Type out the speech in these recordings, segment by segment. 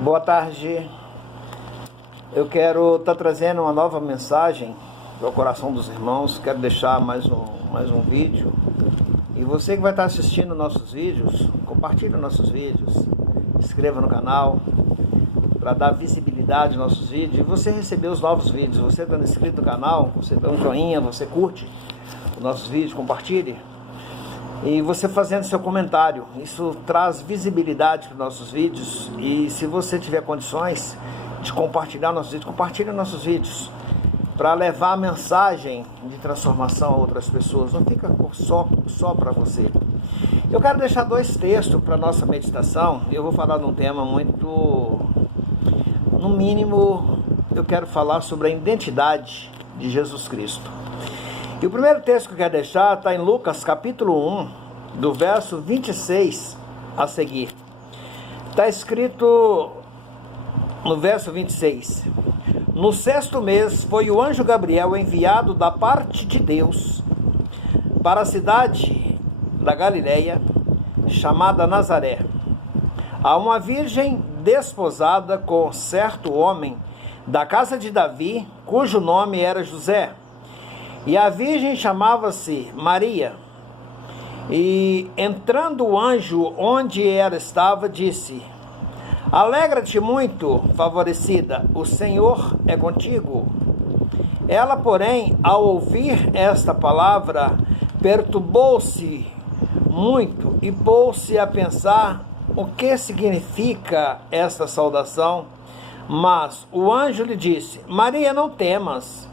Boa tarde. Eu quero estar trazendo uma nova mensagem para o coração dos irmãos. Quero deixar mais um vídeo. E você que vai estar assistindo nossos vídeos, compartilhe nossos vídeos, inscreva no canal para dar visibilidade aos nossos vídeos e você receber os novos vídeos. Você estando inscrito no canal, você dá um joinha, você curte os nossos vídeos, compartilhe. E você fazendo seu comentário, isso traz visibilidade para os nossos vídeos. E se você tiver condições de compartilhar nossos vídeos, compartilhe nossos vídeos para levar a mensagem de transformação a outras pessoas. Não fica só para você. Eu quero deixar dois textos para nossa meditação. Eu vou falar de um tema muito, no mínimo, eu quero falar sobre a identidade de Jesus Cristo. E o primeiro texto que eu quero deixar está em Lucas capítulo 1, do verso 26 a seguir. Está escrito no verso 26. No 6º mês foi o anjo Gabriel enviado da parte de Deus para a cidade da Galileia, chamada Nazaré, a uma virgem desposada com certo homem da casa de Davi, cujo nome era José. E a virgem chamava-se Maria. E entrando o anjo onde ela estava, disse: Alegra-te muito, favorecida, o Senhor é contigo. Ela, porém, ao ouvir esta palavra, perturbou-se muito e pôs-se a pensar o que significa esta saudação. Mas o anjo lhe disse: Maria, não temas,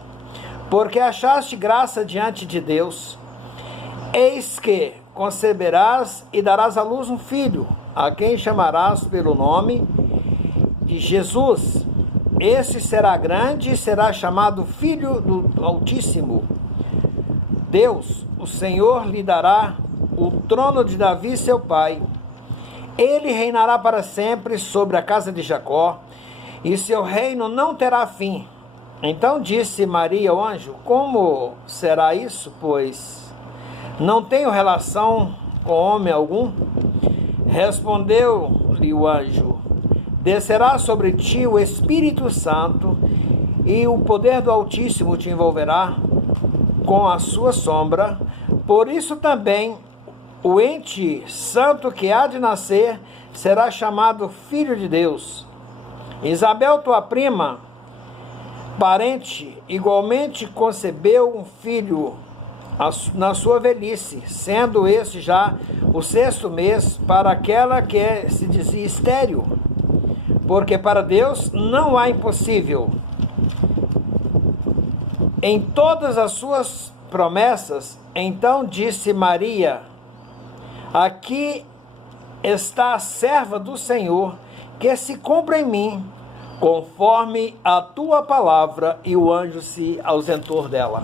porque achaste graça diante de Deus. Eis que conceberás e darás à luz um filho, a quem chamarás pelo nome de Jesus. Esse será grande e será chamado Filho do Altíssimo. Deus, o Senhor, lhe dará o trono de Davi, seu pai. Ele reinará para sempre sobre a casa de Jacó, e seu reino não terá fim. Então disse Maria ao anjo: Como será isso, pois não tenho relação com homem algum? Respondeu-lhe o anjo: Descerá sobre ti o Espírito Santo, e o poder do Altíssimo te envolverá com a sua sombra. Por isso também o ente santo que há de nascer será chamado Filho de Deus. Isabel, tua prima, parente, igualmente concebeu um filho na sua velhice, sendo esse já o 6º mês para aquela que se dizia estéril, porque para Deus não há impossível. Em todas as suas promessas, então disse Maria: Aqui está a serva do Senhor, que se cumpra em mim conforme a tua palavra. E o anjo se ausentou dela.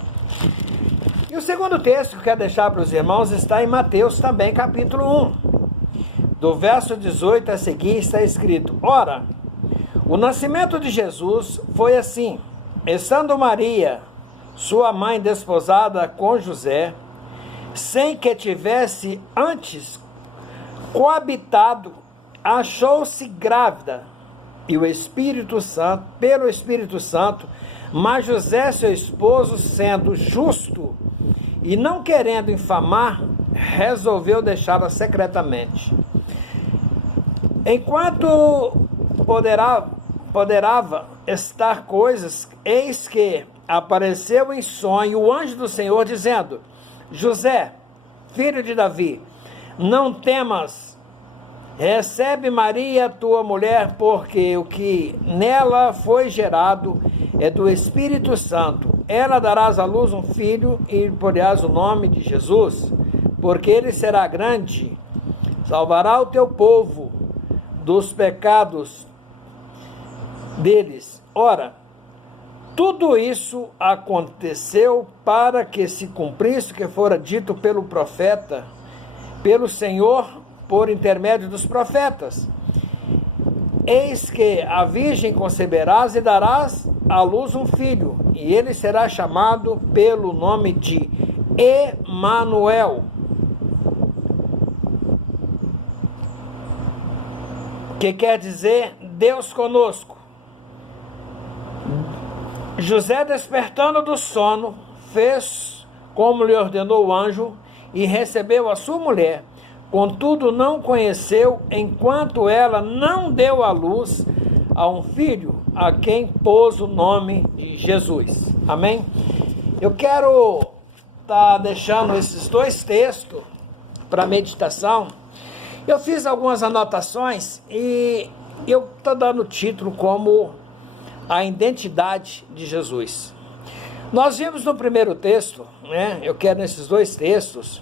E o segundo texto que eu quero deixar para os irmãos está em Mateus também, capítulo 1. Do verso 18 a seguir está escrito: Ora, o nascimento de Jesus foi assim. Estando Maria, sua mãe, desposada com José, sem que tivesse antes coabitado, achou-se grávida, e o Espírito Santo, pelo Espírito Santo, mas José, seu esposo, sendo justo e não querendo infamar, resolveu deixá-la secretamente. Enquanto poderava estar coisas, eis que apareceu em sonho o anjo do Senhor, dizendo: José, filho de Davi, não temas, recebe Maria, tua mulher, porque o que nela foi gerado é do Espírito Santo. Ela darás à luz um filho e porás o nome de Jesus, porque ele será grande, salvará o teu povo dos pecados deles. Ora, tudo isso aconteceu para que se cumprisse o que fora dito pelo profeta, pelo Senhor, por intermédio dos profetas. Eis que a virgem conceberás e darás à luz um filho, e ele será chamado pelo nome de Emanuel, que quer dizer Deus conosco. José, despertando do sono, fez como lhe ordenou o anjo e recebeu a sua mulher. Contudo, não conheceu enquanto ela não deu à luz a um filho, a quem pôs o nome de Jesus. Amém? Eu quero estar deixando esses dois textos para meditação. Eu fiz algumas anotações e eu estou dando o título como a identidade de Jesus. Nós vimos no primeiro texto, né? Eu quero nesses dois textos,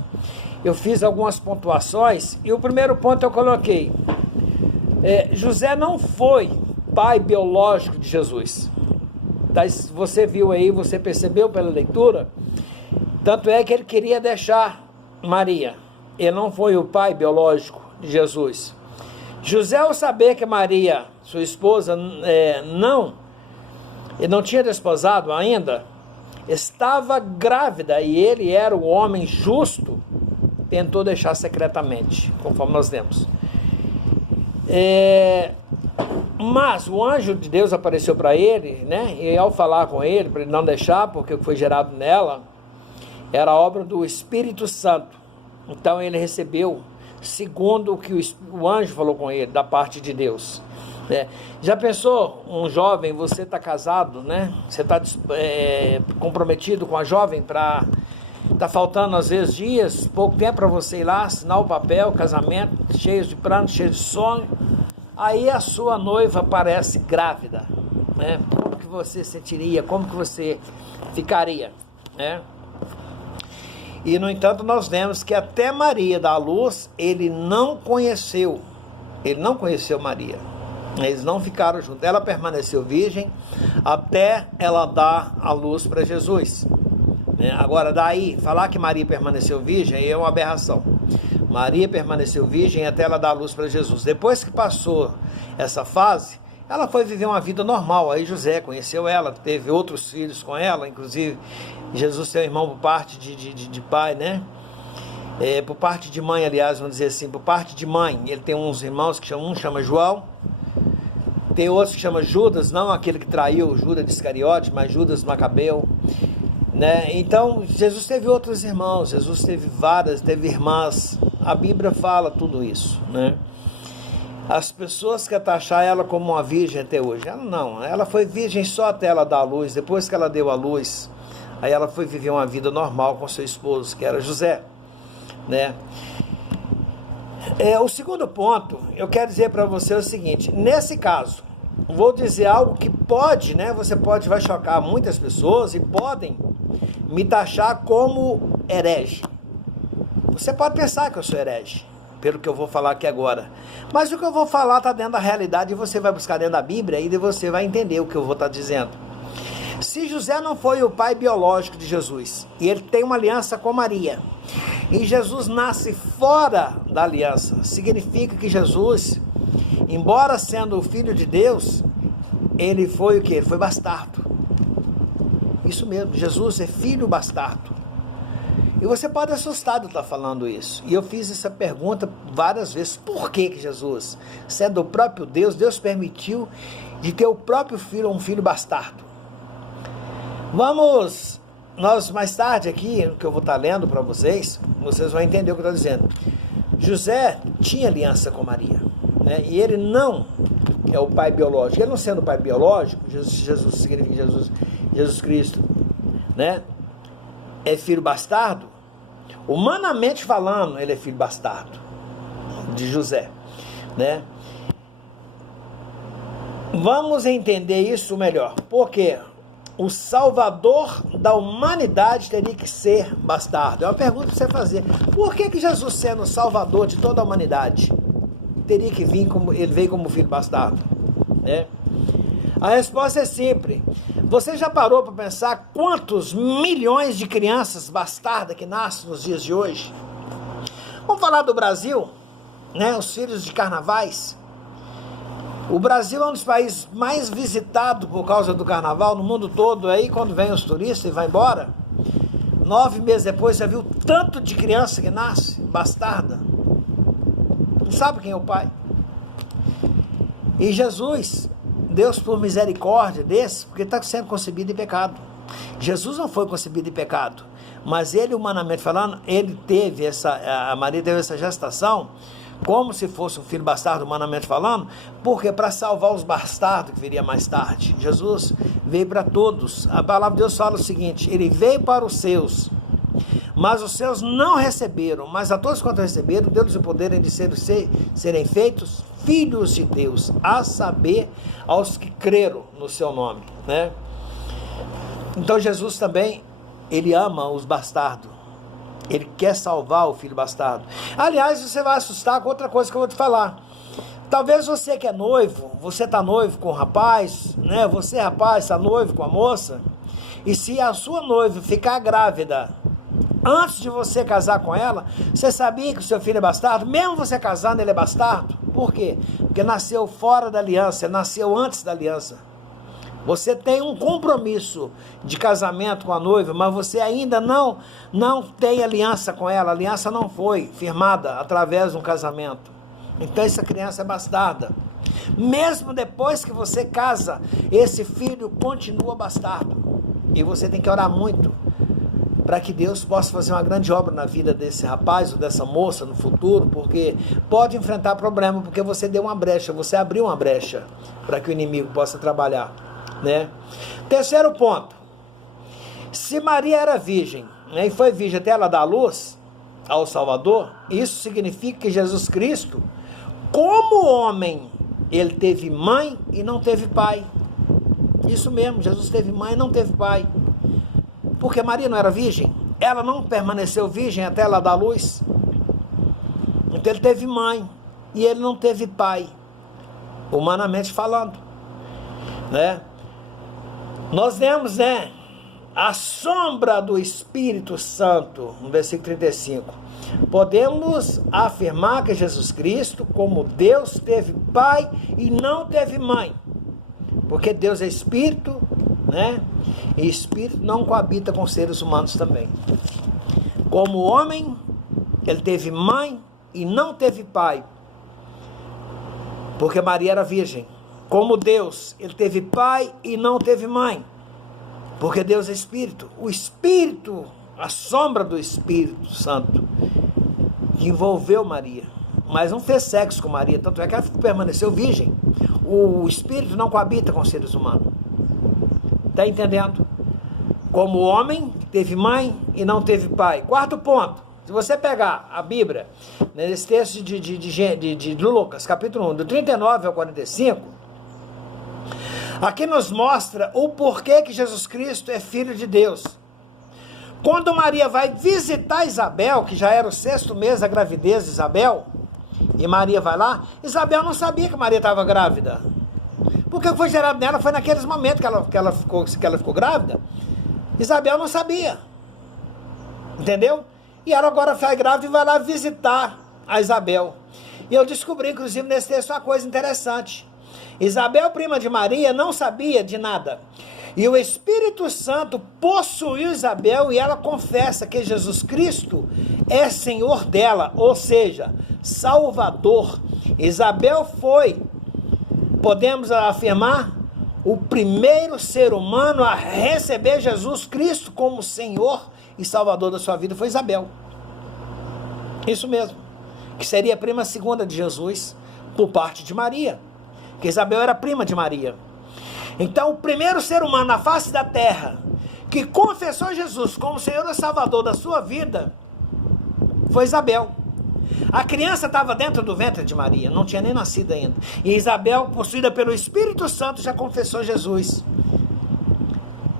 eu fiz algumas pontuações e o primeiro ponto eu coloquei, José não foi pai biológico de Jesus. Você viu aí, você percebeu pela leitura, tanto é que ele queria deixar Maria, ele não foi o pai biológico de Jesus. José, ao saber que Maria, sua esposa, ele não tinha desposado ainda, estava grávida e ele era o homem justo, tentou deixar secretamente, conforme nós lemos. Mas o anjo de Deus apareceu para ele, né? E ao falar com ele, para ele não deixar, porque o que foi gerado nela era obra do Espírito Santo. Então ele recebeu, segundo o que o anjo falou com ele, da parte de Deus. Já pensou, um jovem, você está casado, né? Você está comprometido com a jovem para... Está faltando às vezes dias, pouco tempo para você ir lá, assinar o papel, casamento, cheio de pranto, cheio de sonho. Aí a sua noiva parece grávida, né? Como que você sentiria? Como que você ficaria, né? E no entanto nós vemos que até Maria dar à luz, ele não conheceu Maria. Eles não ficaram juntos. Ela permaneceu virgem até ela dar a luz para Jesus. Agora, daí, falar que Maria permaneceu virgem é uma aberração. Maria permaneceu virgem até ela dar a luz para Jesus. Depois que passou essa fase, ela foi viver uma vida normal. Aí José conheceu ela, teve outros filhos com ela, inclusive Jesus tem um irmão por parte de pai, né? Por parte de mãe, aliás, vamos dizer assim, por parte de mãe. Ele tem uns irmãos que um chama João, tem outros que chama Judas, não aquele que traiu Judas de Iscariote, mas Judas Macabeu. Então Jesus teve outros irmãos, Jesus teve teve irmãs, a Bíblia fala tudo isso, né? As pessoas querem taxar ela como uma virgem até hoje, ela não, ela foi virgem só até ela dar a luz. Depois que ela deu a luz, aí ela foi viver uma vida normal com seu esposo, que era José, né? O segundo ponto, eu quero dizer para você o seguinte, nesse caso, vou dizer algo que pode, né? Vai chocar muitas pessoas e podem me taxar como herege. Você pode pensar que eu sou herege, pelo que eu vou falar aqui agora. Mas o que eu vou falar está dentro da realidade e você vai buscar dentro da Bíblia e você vai entender o que eu vou estar dizendo. Se José não foi o pai biológico de Jesus, e ele tem uma aliança com Maria, e Jesus nasce fora da aliança, significa que Jesus, embora sendo o filho de Deus, ele foi o quê? Ele foi bastardo. Isso mesmo, Jesus é filho bastardo. E você pode assustar de eu estar falando isso. E eu fiz essa pergunta várias vezes. Por que Jesus, sendo o próprio Deus, Deus permitiu de ter o próprio filho, um filho bastardo? Nós mais tarde aqui, que eu vou estar lendo para vocês vão entender o que eu estou dizendo. José tinha aliança com Maria, né? E ele não é o pai biológico. Ele não sendo o pai biológico, Jesus significa Jesus Cristo, né? É filho bastardo. Humanamente falando, ele é filho bastardo de José, né? Vamos entender isso melhor. Por quê? O salvador da humanidade teria que ser bastardo. É uma pergunta para você fazer. Por que Jesus, sendo o salvador de toda a humanidade, teria que vir ele veio como filho bastardo, né? A resposta é simples. Você já parou para pensar quantos milhões de crianças bastardas que nascem nos dias de hoje? Vamos falar do Brasil, né? Os filhos de carnavais. O Brasil é um dos países mais visitados por causa do carnaval no mundo todo. Aí quando vem os turistas e vai embora, 9 meses depois já viu tanto de criança que nasce bastarda. Não sabe quem é o pai. E Jesus, Deus por misericórdia desse, porque está sendo concebido em pecado. Jesus não foi concebido em pecado, mas ele, humanamente falando, a Maria teve essa gestação como se fosse um filho bastardo, humanamente falando, porque para salvar os bastardos que viria mais tarde. Jesus veio para todos. A palavra de Deus fala o seguinte: ele veio para os seus, mas os seus não receberam, mas a todos quanto receberam, deu-lhes o poder de serem feitos filhos de Deus, a saber, aos que creram no seu nome, né? Então Jesus também, ele ama os bastardos. Ele quer salvar o filho bastardo. Aliás, você vai assustar com outra coisa que eu vou te falar. Talvez você que é noivo, você está noivo com o rapaz, né? Você, rapaz, está noivo com a moça. E se a sua noiva ficar grávida antes de você casar com ela, você sabia que o seu filho é bastardo? Mesmo você casando, ele é bastardo? Por quê? Porque nasceu fora da aliança, nasceu antes da aliança. Você tem um compromisso de casamento com a noiva, mas você ainda não tem aliança com ela. A aliança não foi firmada através de um casamento. Então essa criança é bastarda. Mesmo depois que você casa, esse filho continua bastardo. E você tem que orar muito para que Deus possa fazer uma grande obra na vida desse rapaz ou dessa moça no futuro, porque pode enfrentar problema, porque você deu uma brecha, você abriu uma brecha para que o inimigo possa trabalhar, né? Terceiro ponto: se Maria era virgem, né, e foi virgem até ela dar luz ao Salvador, isso significa que Jesus Cristo, como homem, ele teve mãe e não teve pai. Isso mesmo, Jesus teve mãe e não teve pai. Porque Maria não era virgem, ela não permaneceu virgem até ela dar luz. Então ele teve mãe e ele não teve pai, humanamente falando, né? Nós vemos, né, a sombra do Espírito Santo, no versículo 35. Podemos afirmar que Jesus Cristo, como Deus, teve pai e não teve mãe, porque Deus é Espírito, né? E Espírito não coabita com seres humanos também. Como homem, ele teve mãe e não teve pai, porque Maria era virgem. Como Deus, ele teve pai e não teve mãe, porque Deus é Espírito. O Espírito, a sombra do Espírito Santo, que envolveu Maria, mas não fez sexo com Maria, tanto é que ela permaneceu virgem. O Espírito não coabita com seres humanos. Está entendendo? Como homem, teve mãe e não teve pai. Quarto ponto: se você pegar a Bíblia, nesse texto de Lucas, capítulo 1, do 39 ao 45, aqui nos mostra o porquê que Jesus Cristo é filho de Deus. Quando Maria vai visitar Isabel, que já era o 6º mês da gravidez de Isabel, e Maria vai lá, Isabel não sabia que Maria estava grávida. Porque o que foi gerado nela foi naqueles momentos que ela ficou grávida. Isabel não sabia. Entendeu? E ela agora foi grávida e vai lá visitar a Isabel. E eu descobri, inclusive, nesse texto uma coisa interessante. Isabel, prima de Maria, não sabia de nada. E o Espírito Santo possuiu Isabel e ela confessa que Jesus Cristo é Senhor dela, ou seja, Salvador. Isabel foi, podemos afirmar, o primeiro ser humano a receber Jesus Cristo como Senhor e Salvador da sua vida foi Isabel. Isso mesmo, que seria a prima segunda de Jesus por parte de Maria, que Isabel era prima de Maria. Então o primeiro ser humano na face da terra que confessou Jesus como Senhor e Salvador da sua vida foi Isabel. A criança estava dentro do ventre de Maria, não tinha nem nascido ainda. E Isabel, possuída pelo Espírito Santo, já confessou Jesus.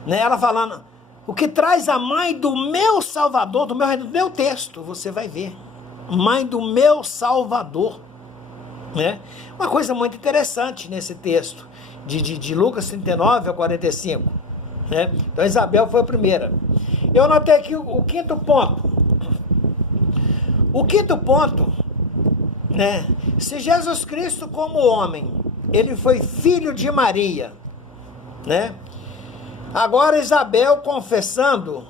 Né? Ela falando: o que traz a mãe do meu Salvador, do meu texto, você vai ver. Mãe do meu Salvador. Né? Uma coisa muito interessante nesse texto, de Lucas 39 ao 45. Né? Então Isabel foi a primeira. Eu anotei aqui o quinto ponto. O quinto ponto, né? Se Jesus Cristo, como homem, ele foi filho de Maria, né? Agora Isabel confessando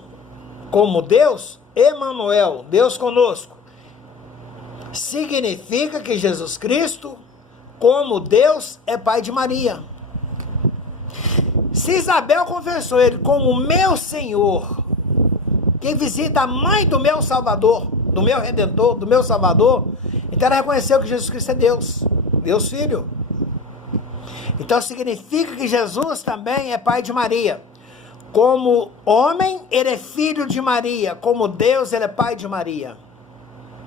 como Deus, Emanuel, Deus conosco, significa que Jesus Cristo, como Deus é pai de Maria. Se Isabel confessou ele como meu Senhor, quem visita a mãe do meu Salvador, do meu Redentor, do meu Salvador, então ela reconheceu que Jesus Cristo é Deus, Deus Filho. Então significa que Jesus também é pai de Maria. Como homem, ele é filho de Maria. Como Deus, ele é pai de Maria.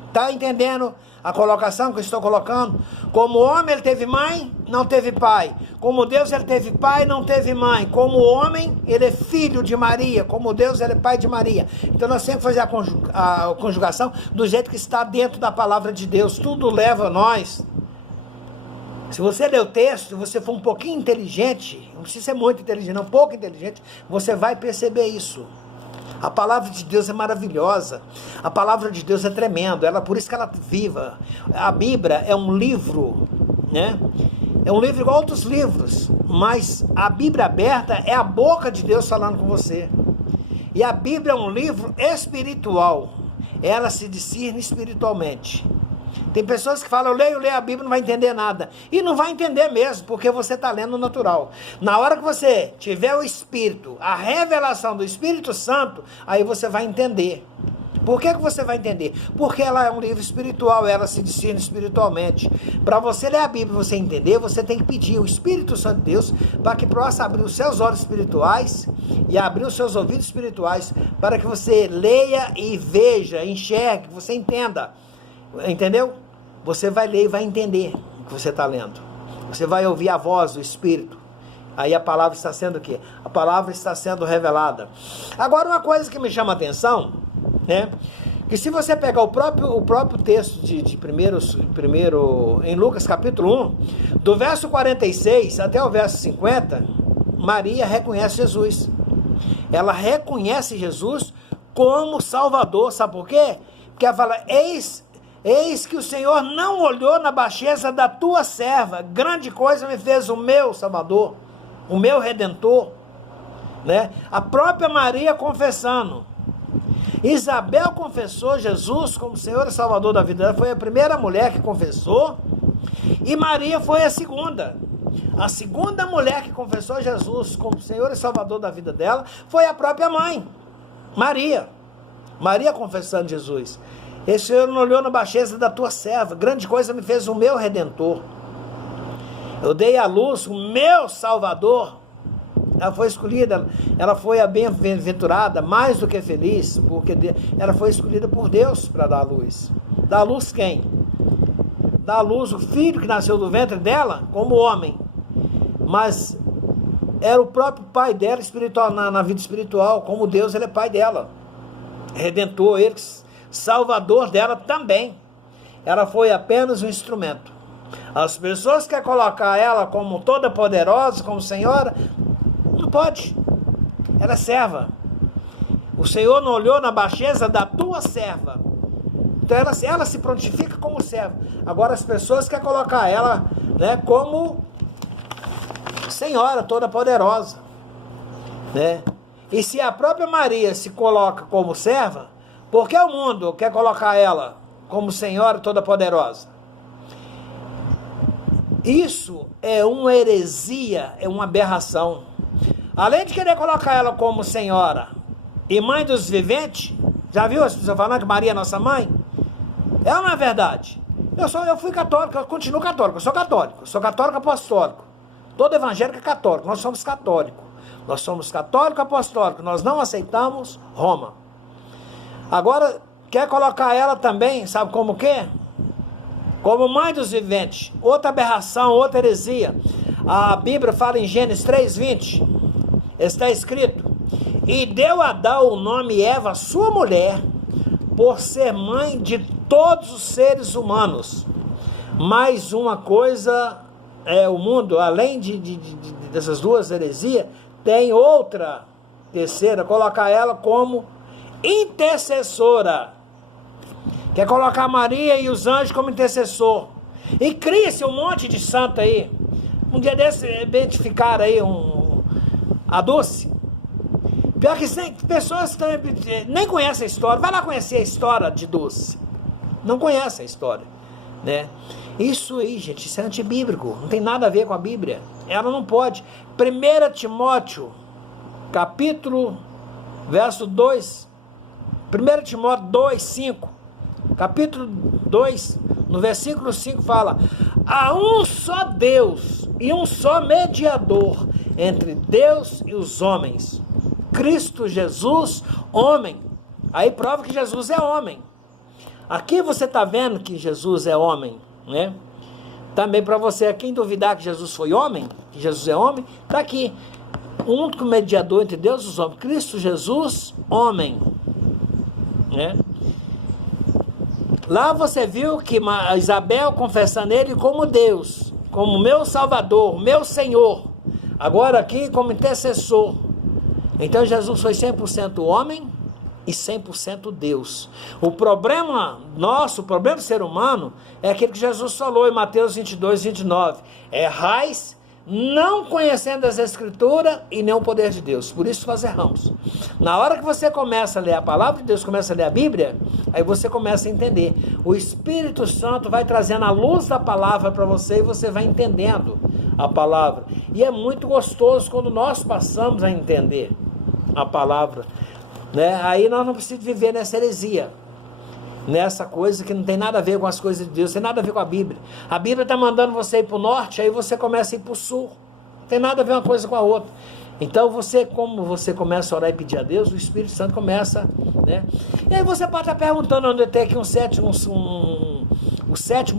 Está entendendo a colocação que eu estou colocando? Como homem, ele teve mãe, não teve pai. Como Deus, ele teve pai, não teve mãe. Como homem, ele é filho de Maria. Como Deus, ele é pai de Maria. Então nós temos que fazer a conjugação do jeito que está dentro da palavra de Deus. Tudo leva a nós. Se você ler o texto, se você for um pouquinho inteligente, não precisa ser muito inteligente, não, um pouco inteligente, você vai perceber isso. A palavra de Deus é maravilhosa, a palavra de Deus é tremenda, por isso que ela é viva. A Bíblia é um livro, né? É um livro igual a outros livros, mas a Bíblia aberta é a boca de Deus falando com você. E a Bíblia é um livro espiritual, ela se discerne espiritualmente. Tem pessoas que falam, eu leio a Bíblia, não vai entender nada. E não vai entender mesmo, porque você está lendo o natural. Na hora que você tiver o Espírito, a revelação do Espírito Santo, aí você vai entender. Por que você vai entender? Porque ela é um livro espiritual, ela se discerne espiritualmente. Para você ler a Bíblia e você entender, você tem que pedir o Espírito Santo de Deus para que possa abrir os seus olhos espirituais e abrir os seus ouvidos espirituais para que você leia e veja, enxergue, que você entenda. Entendeu? Você vai ler e vai entender o que você está lendo. Você vai ouvir a voz do Espírito. Aí a palavra está sendo o quê? A palavra está sendo revelada. Agora uma coisa que me chama a atenção, né? Que se você pegar o próprio texto de primeiro em Lucas capítulo 1, do verso 46 até o verso 50, Maria reconhece Jesus. Ela reconhece Jesus como Salvador. Sabe por quê? Porque ela fala, Eis que o Senhor não olhou na baixeza da tua serva, grande coisa me fez o meu Salvador, o meu Redentor, né? A própria Maria confessando. Isabel confessou Jesus como Senhor e Salvador da vida dela, foi a primeira mulher que confessou, e Maria foi a segunda. A segunda mulher que confessou Jesus como Senhor e Salvador da vida dela foi a própria mãe, Maria. Maria confessando Jesus. Esse Senhor não olhou na baixeza da tua serva, grande coisa me fez o meu Redentor. Eu dei à luz o meu Salvador. Ela foi escolhida, ela foi a bem-aventurada, mais do que feliz, porque ela foi escolhida por Deus para dar à luz. Dar à luz quem? Dar à luz o filho que nasceu do ventre dela, como homem. Mas era o próprio pai dela espiritual, na vida espiritual, como Deus, ele é pai dela. Redentor, ele Salvador dela também. Ela foi apenas um instrumento. As pessoas querem colocar ela como toda poderosa, como senhora, não pode. Ela é serva. O Senhor não olhou na baixeza da tua serva. Então ela se prontifica como serva. Agora as pessoas querem colocar ela, né, como senhora toda poderosa, né? E se a própria Maria se coloca como serva, por que o mundo quer colocar ela como Senhora Toda-Poderosa? Isso é uma heresia, é uma aberração. Além de querer colocar ela como Senhora e Mãe dos viventes, já viu as pessoas falando que Maria é nossa mãe? É ou não é verdade? Eu fui católico, eu continuo católico, eu sou católico apostólico. Todo evangélico é católico, nós somos católicos. Nós somos católico apostólico, nós não aceitamos Roma. Agora, quer colocar ela também, sabe como que? Como mãe dos viventes. Outra aberração, outra heresia. A Bíblia fala em Gênesis 3:20. Está escrito, e deu a Adão o nome Eva, sua mulher, por ser mãe de todos os seres humanos. Mais uma coisa, o mundo, além dessas duas heresias, tem outra terceira, colocar ela como intercessora. Quer colocar Maria e os anjos como intercessor. E cria-se um monte de santo aí. Um dia desse identificaram aí a Dulce. Pior que pessoas nem conhecem a história. Vai lá conhecer a história de Dulce. Não conhece a história, né? Isso aí, gente, isso é antibíblico, não tem nada a ver com a Bíblia. Ela não pode. 1 Timóteo, capítulo, verso 2, 1 Timóteo 2, 5, capítulo 2, no versículo 5 fala: há um só Deus e um só mediador entre Deus e os homens, Cristo Jesus, homem. Aí prova que Jesus é homem. Aqui você está vendo que Jesus é homem, né? Também para você, quem duvidar que Jesus foi homem, que Jesus é homem, está aqui. O único mediador entre Deus e os homens, Cristo Jesus, homem. Né? Lá você viu que Isabel confessando ele como Deus, como meu Salvador, meu Senhor. Agora aqui como intercessor. Então Jesus foi 100% homem e 100% Deus. O problema nosso, o problema do ser humano, é aquele que Jesus falou em Mateus 22, 29. Errais, não conhecendo as Escrituras e nem o poder de Deus. Por isso nós erramos. Na hora que você começa a ler a palavra de Deus, começa a ler a Bíblia, aí você começa a entender. O Espírito Santo vai trazendo a luz da palavra para você e você vai entendendo a palavra. E é muito gostoso quando nós passamos a entender a palavra. Né? Aí nós não precisamos viver nessa heresia, nessa coisa que não tem nada a ver com as coisas de Deus, não tem nada a ver com a Bíblia. A Bíblia está mandando você ir para o norte, aí você começa a ir para o sul. Não tem nada a ver uma coisa com a outra. Então você, como você começa a orar e pedir a Deus, o Espírito Santo começa, né? E aí você pode estar perguntando onde tem aqui o sétimo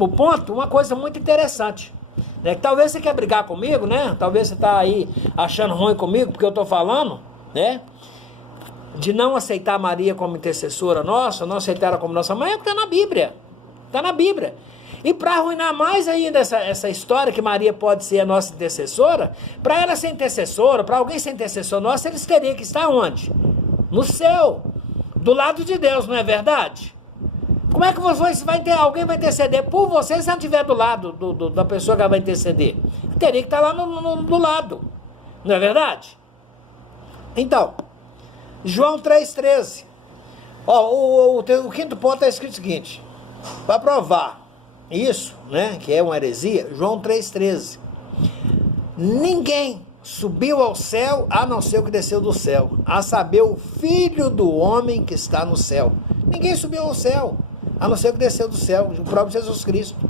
ponto, uma coisa muito interessante. Né? Que talvez você quer brigar comigo, né? Talvez você está aí achando ruim comigo porque eu estou falando, né? De não aceitar Maria como intercessora nossa, não aceitar ela como nossa mãe, é o que está na Bíblia. Está na Bíblia. E para arruinar mais ainda essa história que Maria pode ser a nossa intercessora, para ela ser intercessora, para alguém ser intercessor nosso, eles teriam que estar onde? No céu, do lado de Deus, não é verdade? Como é que você vai ter, alguém vai interceder por você se não estiver do lado da pessoa que vai interceder? Teria que estar lá do lado, não é verdade? Então, João 3,13. O quinto ponto está escrito o seguinte: para provar isso, né, que é uma heresia, João 3,13. Ninguém subiu ao céu a não ser o que desceu do céu, a saber, o Filho do Homem que está no céu. Ninguém subiu ao céu a não ser o que desceu do céu, o próprio Jesus Cristo.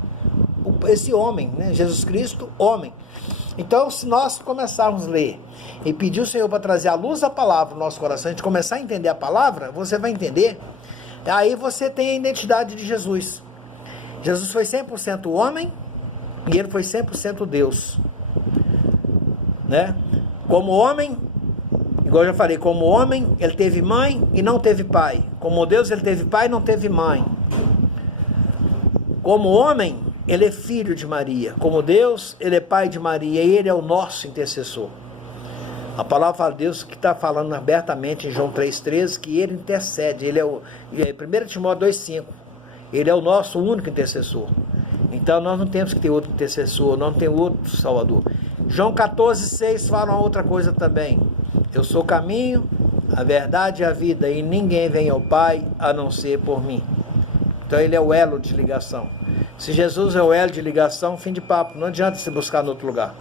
Esse homem, né, Jesus Cristo, homem. Então, se nós começarmos a ler e pedir o Senhor para trazer a luz da palavra no nosso coração, a gente começar a entender a palavra, você vai entender. Aí você tem a identidade de Jesus. Jesus foi 100% homem e ele foi 100% Deus. Né? Como homem, igual eu já falei, como homem, ele teve mãe e não teve pai. Como Deus, ele teve pai e não teve mãe. Como homem, ele é filho de Maria. Como Deus, ele é pai de Maria e ele é o nosso intercessor. A palavra fala de Deus que está falando abertamente em João 3,13 que ele intercede. Ele é 1 Timóteo 2,5. Ele é o nosso único intercessor. Então nós não temos que ter outro intercessor, nós não temos outro salvador. João 14,6 fala uma outra coisa também. Eu sou o caminho, a verdade e a vida, e ninguém vem ao Pai a não ser por mim. Então ele é o elo de ligação. Se Jesus é o elo de ligação, fim de papo, não adianta se buscar em outro lugar.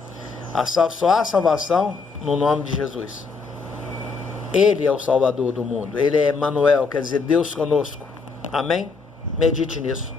Só há salvação no nome de Jesus. Ele é o Salvador do mundo. Ele é Emmanuel, quer dizer, Deus conosco. Amém? Medite nisso.